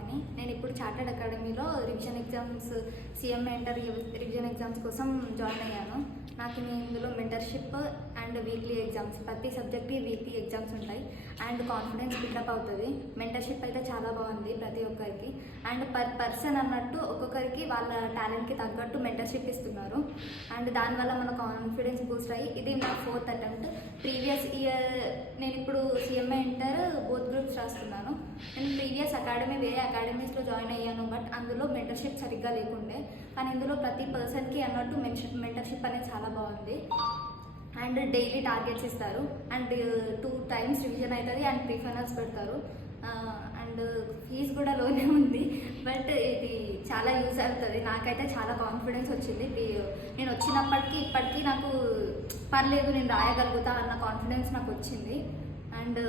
స్వామిని. నేను ఇప్పుడు చార్టర్డ్ అకాడమీలో revision exams, CM mentor revision exams కోసం జాయిన్ అయ్యాను. నాకు ఇందులో మెంటర్షిప్ అండ్ వీక్లీ ఎగ్జామ్స్, ప్రతి సబ్జెక్ట్కి వీక్లీ ఎగ్జామ్స్ ఉంటాయి అండ్ కాన్ఫిడెన్స్ బిల్డప్ అవుతుంది. మెంటర్షిప్ అయితే చాలా బాగుంది ప్రతి ఒక్కరికి. అండ్ పర్ పర్సన్ అన్నట్టు ఒక్కొక్కరికి వాళ్ళ టాలెంట్కి తగ్గట్టు మెంటర్షిప్ ఇస్తున్నారు. అండ్ దానివల్ల మన కాన్ఫిడెన్స్ బూస్ట్ అయ్యి, ఇది నా 4th అటెంప్ట్. ప్రీవియస్ ఇయర్ నేను ఇప్పుడు సీఎం మెంటర్ బోత్ గ్రూప్స్ రాస్తున్నాను. నేను ప్రీవియస్ అకాడమీ వేరే అకాడమీస్లో జాయిన్ అయ్యాను, బట్ అందులో మెంటర్షిప్ సరిగ్గా లేకుండే. కానీ ఇందులో ప్రతి పర్సన్కి అన్నట్టు మెంటర్షిప్ అనేది చాలా బాగుంది. అండ్ డైలీ టార్గెట్స్ ఇస్తారు అండ్ 2 times రివిజన్ అవుతుంది అండ్ ప్రీఫైనల్స్ పెడతారు. అండ్ ఫీజు కూడా లోనే ఉంది, బట్ ఇది చాలా యూజ్ అవుతుంది. నాకైతే చాలా కాన్ఫిడెన్స్ వచ్చింది. నేను వచ్చినప్పటికీ ఇప్పటికీ నాకు పర్లేదు, నేను రాయగలుగుతా అన్న కాన్ఫిడెన్స్ నాకు వచ్చింది. అండ్